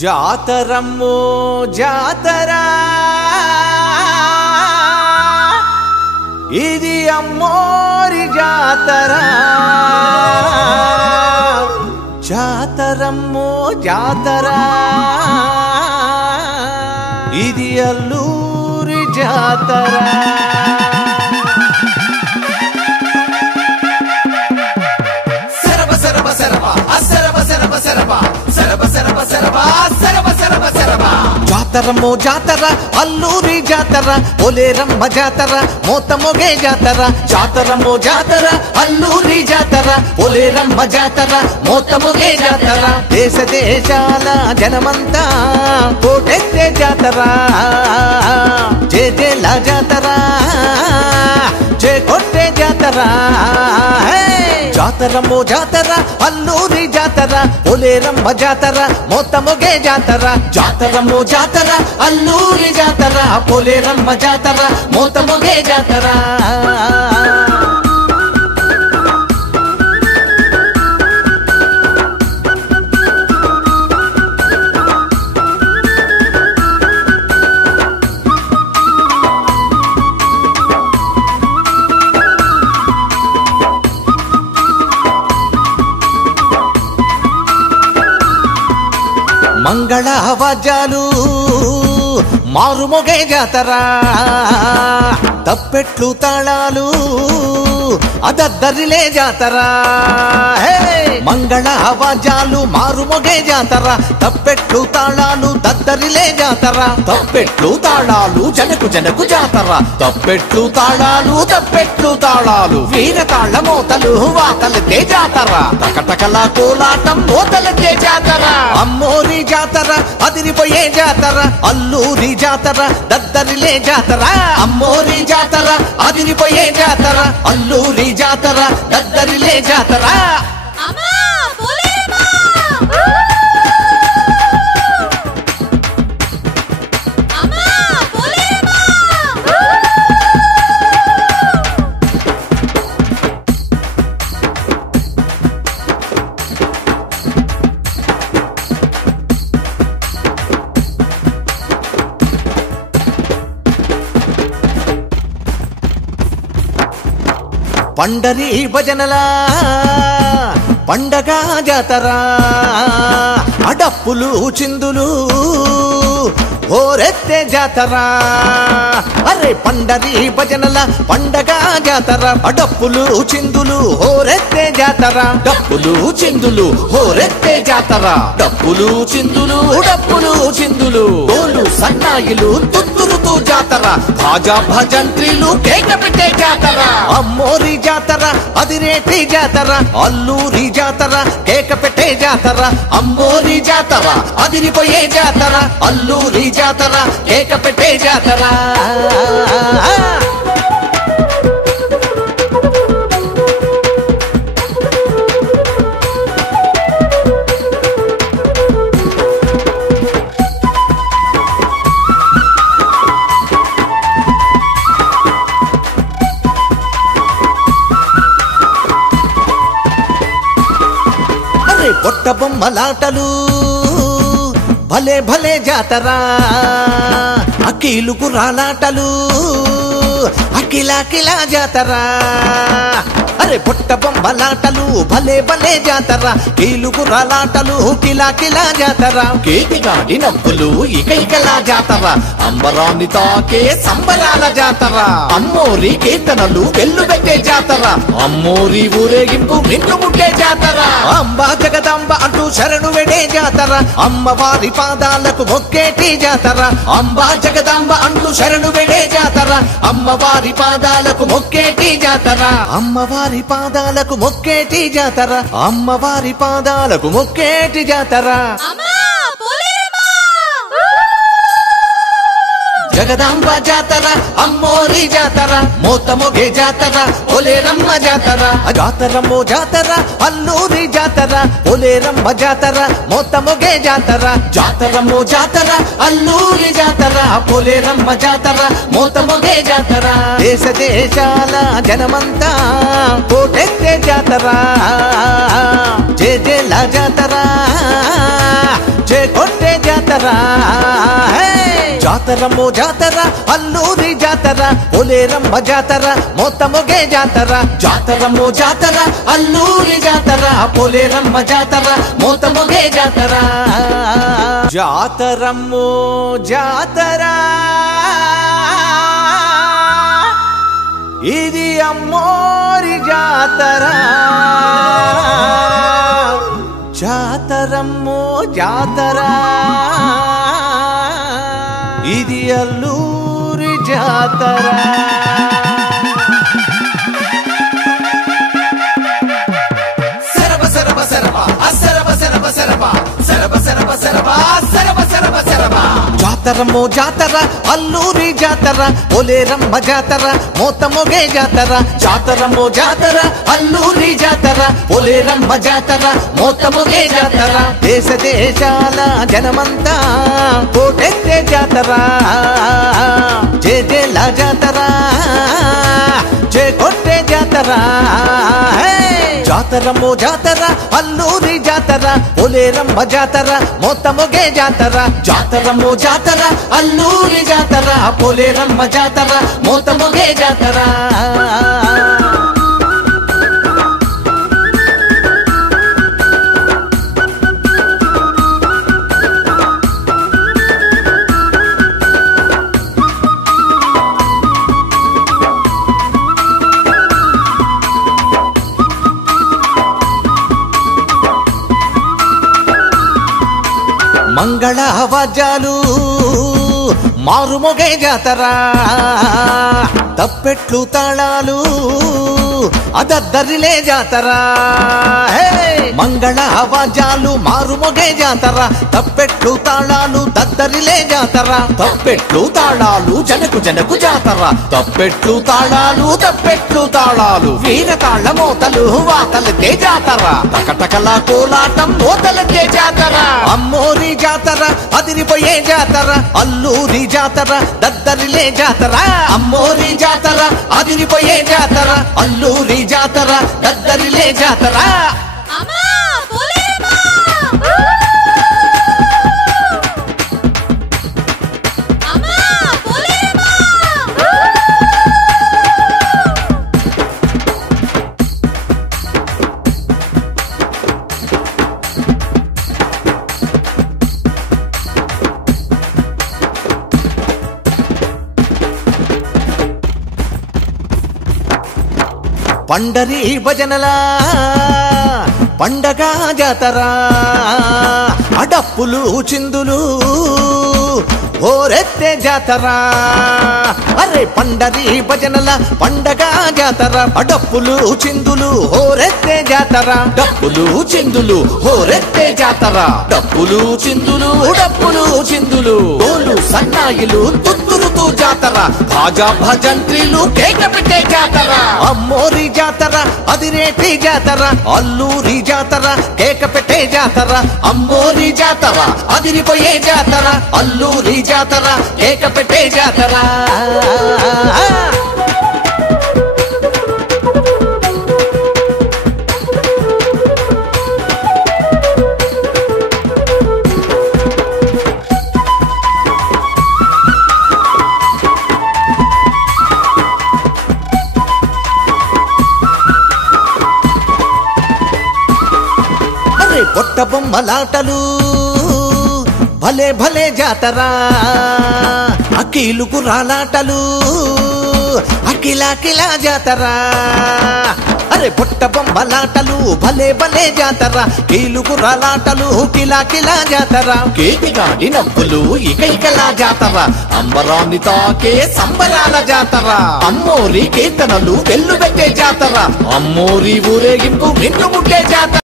జాతరమ్మో జాతర ఇది అమ్మోరి జాతర జాతరమ్మో జాతర ఇది అల్లూరి జాతర జాతరమ్మో జాతర అల్లూరి జాతర పోలేరమ్మ జాతర మోతమొగే జాతర జాతరమ్మో జాతర అల్లూరి జాతర పోలేరమ్మ జాతర మోతమొగే జాతర దేశ దేశాల జనమంతా కోటెత్తే జాతర జే జేల జాతర జే కొట్టే జాతర జాతరమ్మో జాతర అల్లూరి జాతర పోలేరమ్మ జాతర మోతమొగే జాతర జాతరమ్మో జాతర అల్లూరి జాతర పోలేరమ్మ జాతర మోతమొగే జాతర మంగళ వాద్యాలు మారుమొగే జాతర తప్పెట్లు తాళాలు అదద్దరిలే జాతర మంగళ వాద్యాలు మారుమొగే జాతర తప్పెట్లు తాళాలు దద్దరిలే జాతర తప్పెట్లు తాళాలు జనకు జనకు జాతర తప్పెట్లు తాళాలు వీర తాళ మోతలు వాతలతే జాతర టకటకల కోలాటం మోతలతే జాతర అమ్మోరి జాతర అదిరిపోయే జాతర అల్లూరి జాతర దద్దరిలే జాతర అమ్మోరి జాతర అదిరిపోయే జాతర అల్లూరి జాతర దద్దరిలే జాతర పండరి భజనలా పండగ జాతర అడప్పులు చిందులు ఓరెత్తే జాతర అరే పండరి భజనల పండగ జాతర అడప్పులు చిందులు ఓరెత్తే జాతర డప్పులు చిందులు ఓరెత్తే జాతర డప్పులు చిందులు డోలు సన్నాయిలు తుత్తురుతూ జాతర భాజా భజంత్రీలు కేక పెట్టే జాతర అమ్మోరి జాతర అదిరేటి జాతర అల్లూరి జాతర కేక పెట్టే జాతర అమ్మోరి జాతర అదిరిపోయే జాతర అల్లూరి జాతర కేక పెట్టే జాతర పొట్ట బొమ్మలాటలు భలే భలే జాతర అఖిలుకు రాలాటలు అఖిలాకిలా జాతర అరే పొట్ట బొమ్మలాటలు భలే భలే జాతర కీలుకు రాలాటలు కిలాకిలా జాతర కేతిగాడి నవ్వులు ఇకైకలా జాతర అంబరాన్ని తాకే సంబరాల జాతర అమ్మోరి కీర్తనలు వెల్లుబెట్టే జాతర అమ్మోరి ఊరేగింపు మిన్నుముట్టే జాతర అంబా జగదాంబ అంటూ శరణు వెడే జాతర అమ్మవారి పాదాలకు మొక్కేటి జాతర అంబా జగదాంబ అంటూ శరణు వెడే జాతర అమ్మవారి పాదాలకు మొక్కేటి జాతర అమ్మవారి పాదాలకు మొక్కేటి జాతర అమ్మవారి పాదాలకు మొక్కేటి జాతర జగదాంబ జాతర అమ్మోరి జాతర మోతమొగే జాతర పోలేరమ్మ జాతర జాతరమ్మో జాతర అల్లూరి జాతర పోలేరమ్మ జాతర మోతమొగే జాతర జాతరమ్మో జాతర అల్లూరి జాతర పోలేరమ్మ జాతర మోతమొగే జాతర దేశ దేశాల జనమంతా కోటెత్తే జాతర జే జేల జాతర జే కొట్టే జాతర జాతరమ్మో జాతర అల్లూరి జాతర పోలేరమ్మ జాతర మోతమొగే జాతర జాతరమ్మో జాతర అల్లూరి జాతర పోలేరమ్మ జాతర మోతమొగే జాతర జాతరమ్మో జాతర ఇది అమ్మోరి జాతర జాతరమ్మో జాతర ఇది అల్లూరి జాతర సరబ సరబ సరబ అసరబ సరబ సరబ సరబ సరబ సరబ సరబ సరబ సరబ జాతరమ్మో జాతర అల్లూరి జాతర పోలేరమ్మ జాతర మోతమొగే జాతర జాతరమ్మో జాతర అల్లూరి జాతర పోలేరమ్మ జాతర మోతమొగే జాతర దేశ దేశాల జనమంతా కోటెత్తే జాతర జయ జయల జాతర జయ కొట్టే జాతర జాతరమ్మో జాతర అల్లూరి జాతర పోలేరమ్మ జాతర మోతమొగే జాతర జాతరమ్మో జాతర అల్లూరి జాతర పోలేరమ్మ జాతర మోతమొగే జాతర మంగళ వాద్యాలు మారుమొగే జాతర తప్పెట్లు తాళాలు అదద్దరిలే జాతర మంగళ వాద్యాలు మారుమొగే జాతర తప్పెట్లు తాళాలు దద్దరిలే జాతర తప్పెట్లు తాళాలు జనకు జనకు జాతర తప్పెట్లు తాళాలు వీర తాళ మోతలు వాతలకే జాతర టకటకల కోలాటం మోతలకే జాతర అమ్మోరి జాతర అదిరిపోయే జాతర అల్లూరి జాతర దద్దరిలే జాతర అమ్మోరి జాతర అదిరిపోయే జాతర అల్లూరి జాతర దద్దరిలే జాతర పండరి భజనలా పండగ జాతర అడప్పులు చిందులు ఓరెత్తే జాతర అరే పండరి భజనల పండగ జాతర అడప్పులు చిందులు ఓరెత్తే జాతర డప్పులు చిందులు ఓరెత్తే జాతర డప్పులు చిందులు డోలు సన్నాయిలు తుత్తురుతూ జాతర భాజా భజంత్రీలు కేక పెట్టే జాతర అమ్మోరి జాతర అదిరేటి జాతర అల్లూరి జాతర కేక పెట్టే జాతర అమ్మోరి జాతర అదిరిపోయే జాతర అల్లూరి జాతర కేక పెట్టే జాతర పొట్ట బొమ్మలాటలు భలే భలే జాతర అకీలుకు రాలాటలు అకిలా జాతర అరే పొట్ట బొమ్మలాటలు భలే భలే జాతర కీలుకు రాలాటలు కిలా జాతర కేతిగాడి నవ్వులు ఇకైకలా జాతర అంబరాన్ని తాకే సంబరాల జాతర అమ్మోరి కీర్తనలు వెల్లు పెట్టే జాతర అమ్మోరి ఊరేగింపు మిన్ను ముట్టే జాతర